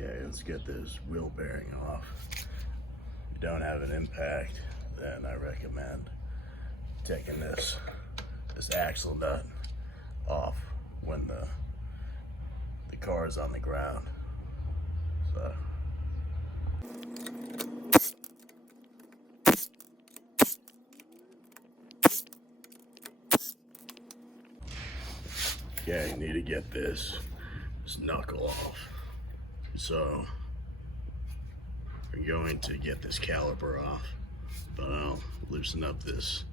Okay, let's get this wheel bearing off. If you don't have an impact, then I recommend taking this axle nut off when the car is on the ground. So okay, you need to get this knuckle off. So we're going to get this caliper off, but I'll loosen up this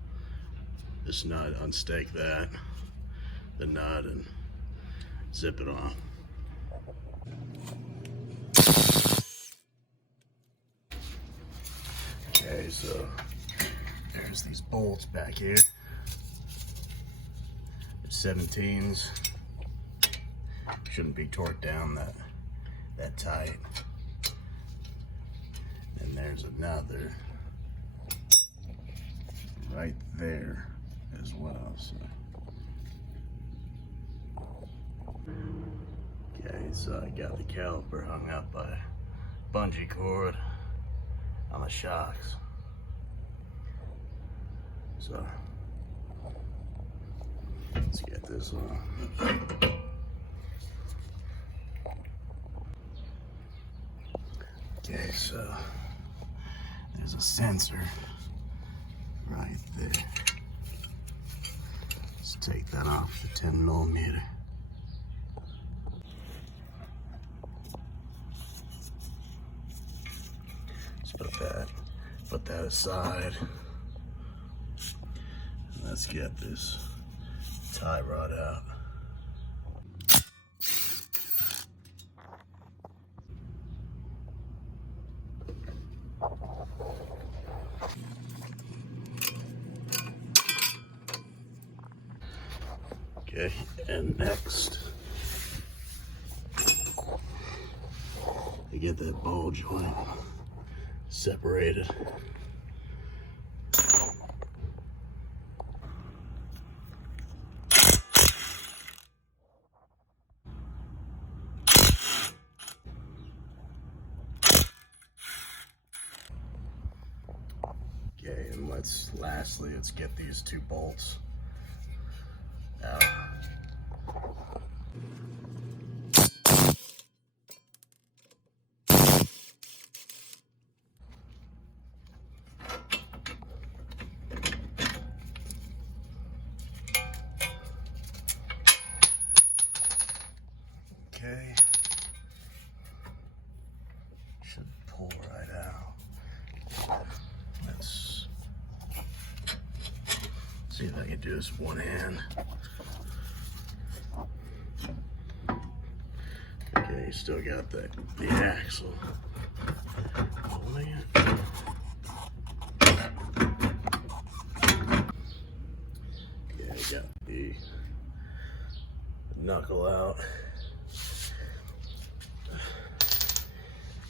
nut, unstake the nut, and zip it off. Okay, so there's these bolts back here. They're 17s. Shouldn't be torqued down that tight. And there's another right there as well. So okay, so I got the caliper hung up by bungee cord on the shocks. So let's get this on. Okay, so there's a sensor right there. Let's take that off the 10mm. Let's put that aside. Let's get this tie rod out. Okay, and next, to get that ball joint separated. Okay, and lastly, let's get these two bolts out. Okay, should pull right out. Let's see if I can do this with one hand. Okay, you still got the axle holding it. Yeah, I got the knuckle out.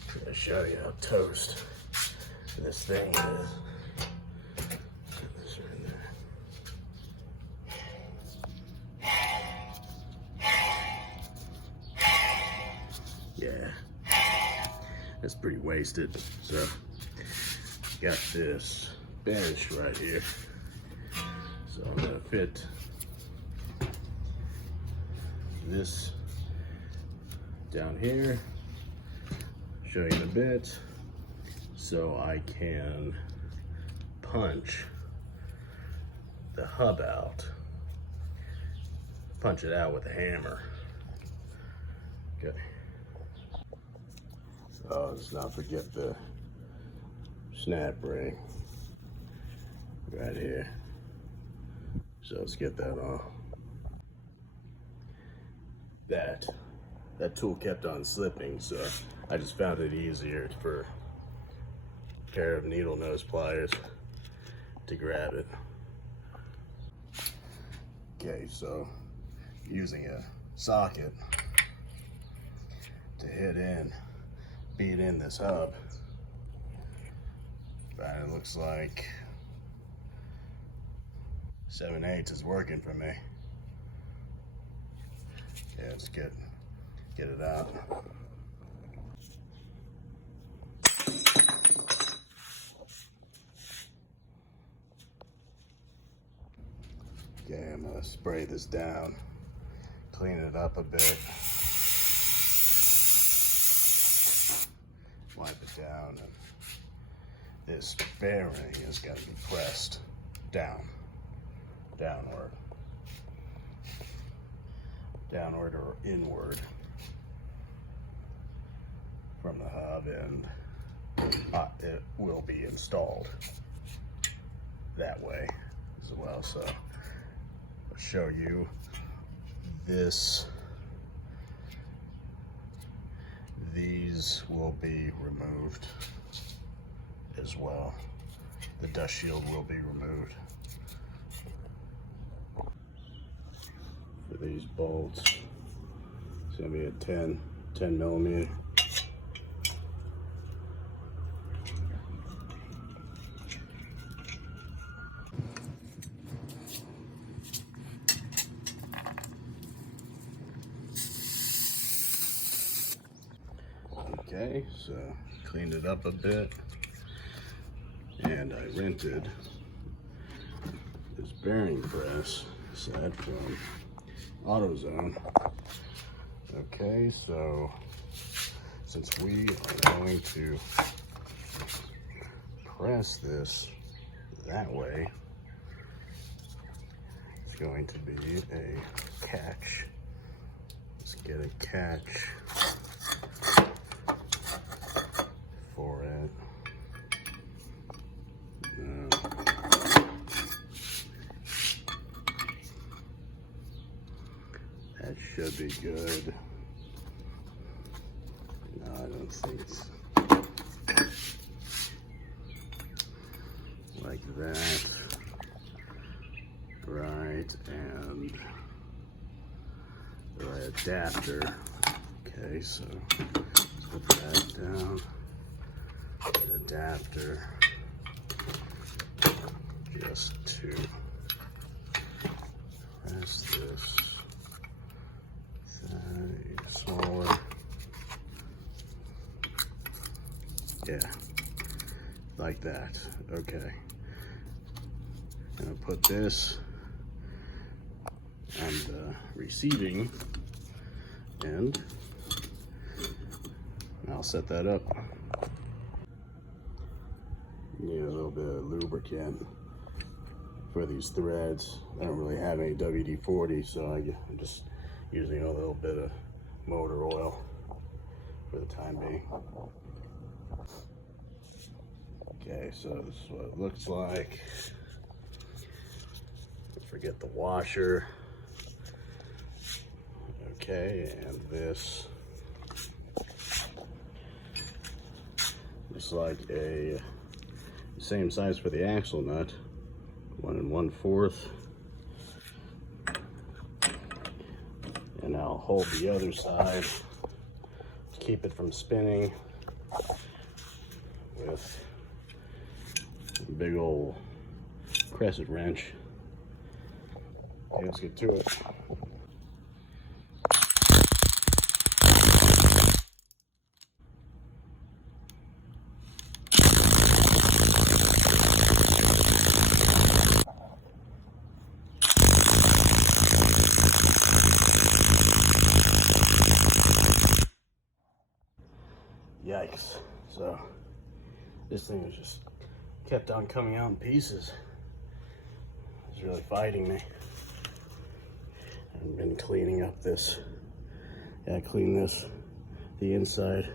Try to show you how toast this thing is. Put this right there. Yeah, it's pretty wasted. So got this bench right here. So I'm gonna fit this down here, show you in a bit, so I can punch the hub out, punch it out with a hammer. Okay. So let's not forget the snap ring right here. So let's get that off. That tool kept on slipping, so I just found it easier for a pair of needle nose pliers to grab it. Okay, so using a socket to beat in this hub. And it looks like 7/8 is working for me. Yeah, let's get it out. spray this down, clean it up a bit, wipe it down, and this bearing has got to be pressed downward or inward from the hub, and it will be installed that way as well. So I'll show you this. These will be removed as well. The dust shield will be removed. For these bolts, it's gonna be a 10 millimeter. Okay, so cleaned it up a bit, and I rented this bearing press set from AutoZone. Okay, so since we are going to press this that way, it's going to be a catch. Let's get a catch for it. That should be good. No, I don't think it's like that. Right, and the right adapter. Okay, so let's put that down. The adapter just to press this smaller. Yeah, like that. Okay. I'm gonna put this on the receiving end, and I'll set that up. Need a little bit of lubricant for these threads. I don't really have any WD-40, so I'm just using a little bit of motor oil for the time being. Okay, so this is what it looks like. Don't forget the washer. Okay, and this looks like a same size for the axle nut, 1 1/4. And I'll hold the other side to keep it from spinning with a big old crescent wrench. Okay, let's get to it. Yikes. So this thing has just kept on coming out in pieces. It's really fighting me. I've been cleaning up this. Yeah, clean the inside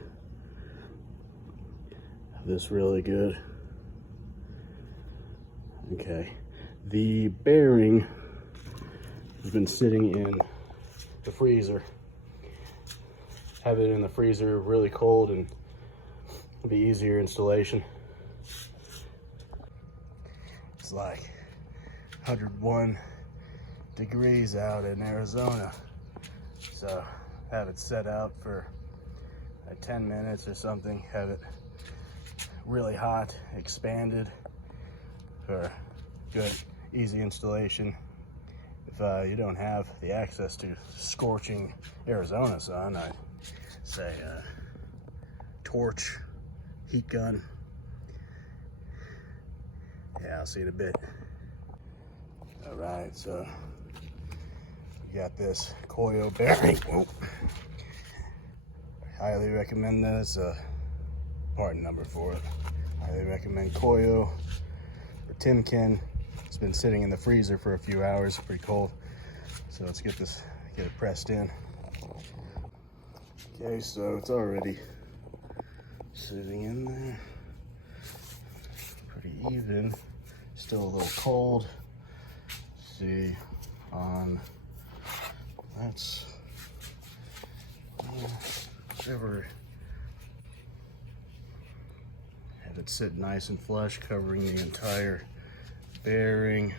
of this really good. Okay. The bearing has been sitting in the freezer. Have it in the freezer really cold, and it'll be easier installation. It's like 101 degrees out in Arizona, so have it set out for 10 minutes or something. Have it really hot, expanded for good, easy installation. If you don't have the access to scorching Arizona sun, I'd say torch, heat gun. Yeah, I'll see you in a bit. All right, so We got this coil bearing. Whoa. Highly recommend this. Part number for it. Highly recommend Koyo or Timken. It's been sitting in the freezer for a few hours, pretty cold. So let's get it pressed in. Okay, so it's already sitting in there. Pretty even. Still a little cold. See on that's whichever. Have it sit nice and flush, covering the entire bearing.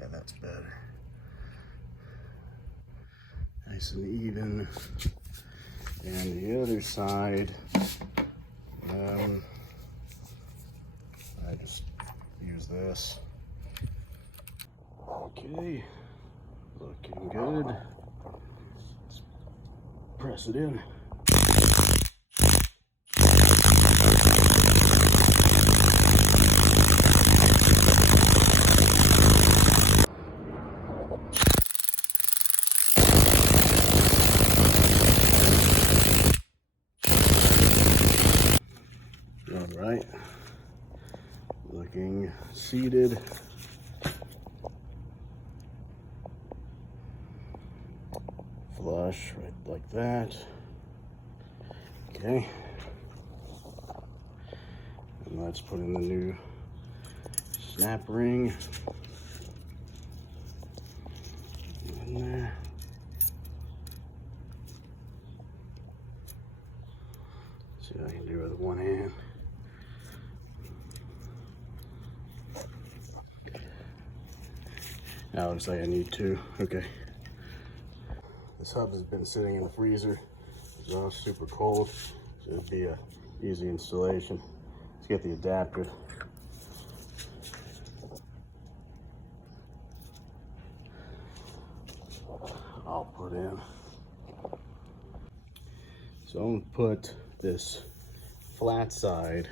Yeah, that's better. Nice and even. And the other side, I just use this. Okay, looking good. Let's press it in. All right, looking seated. Flush right like that. Okay, and let's put in the new snap ring in there. See what I can do with one hand. Now it looks like I need two. Okay. This hub has been sitting in the freezer. It's not super cold, so it'd be a easy installation. Let's get the adapter. I'll put in. So I'm gonna put this flat side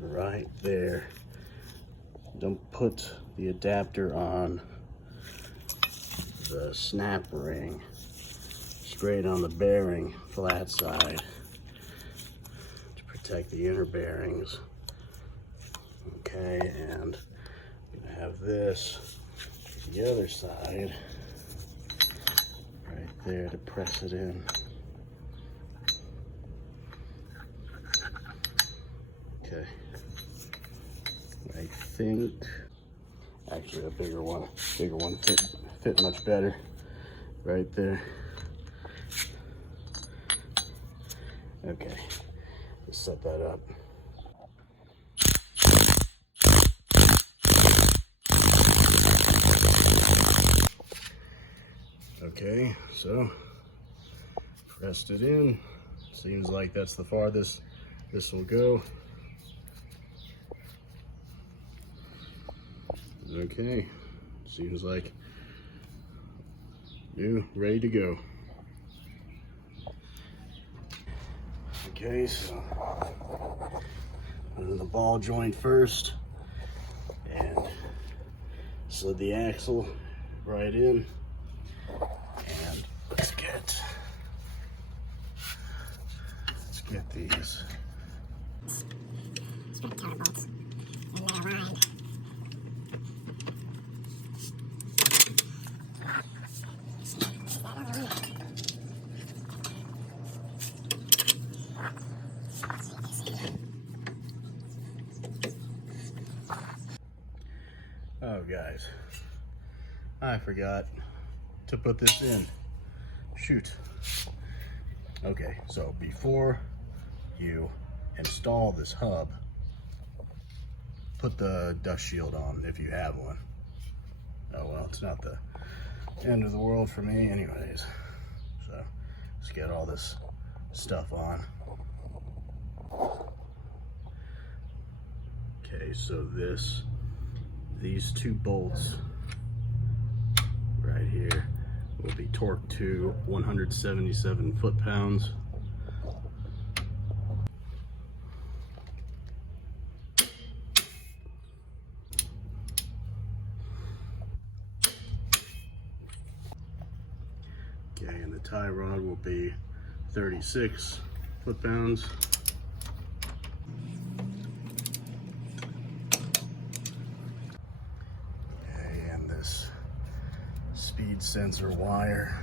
right there. Don't put the adapter on the snap ring, straight on the bearing flat side to protect the inner bearings. Okay, and I'm gonna have this the other side right there to press it in. Okay, I think actually a bigger one fit much better right there. Okay, let's set that up. Okay, so pressed it in. Seems like that's the farthest this will go. Okay, seems like new, ready to go. Okay, so put in the ball joint first and slid the axle right in, and let's get these straight counterbolts in there aligned. Oh guys, I forgot to put this in. Shoot. Okay, so before you install this hub, put the dust shield on if you have one. Oh well, it's not the end of the world for me anyways. So let's get all this stuff on. Okay, so these two bolts right here will be torqued to 177 foot-pounds. tie rod will be 36 foot-pounds. Okay, and this speed sensor wire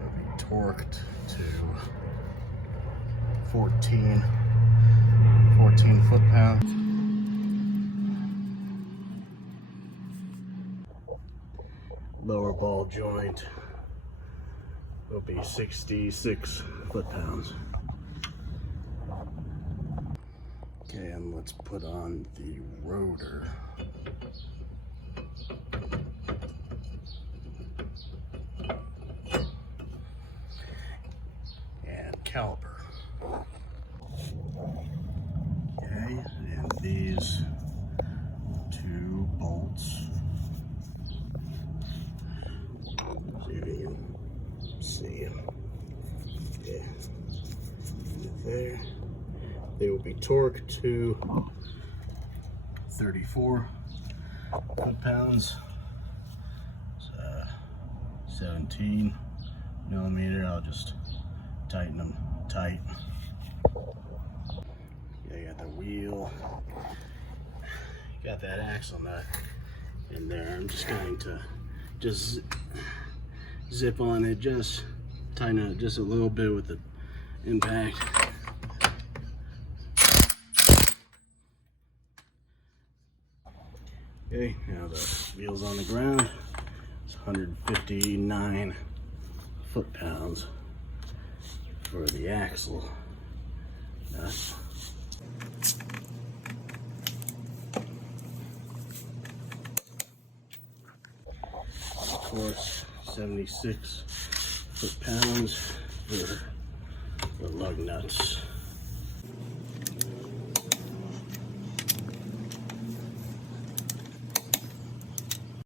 will be torqued to 14 foot-pounds. Lower ball joint will be 66 foot-pounds. Okay, and let's put on the rotor. And caliper. Okay, and these two bolts. See if you can see them. Yeah. There. They will be torqued to 34 foot-pounds. 17 millimeter. I'll just tighten them tight. Yeah, you got the wheel. You got that axle nut in there. I'm just going to zip on it, just tighten it just a little bit with the impact. Okay, now the wheel's on the ground. It's 159 foot-pounds for the axle nut. Of course, 76 foot-pounds for the lug nuts.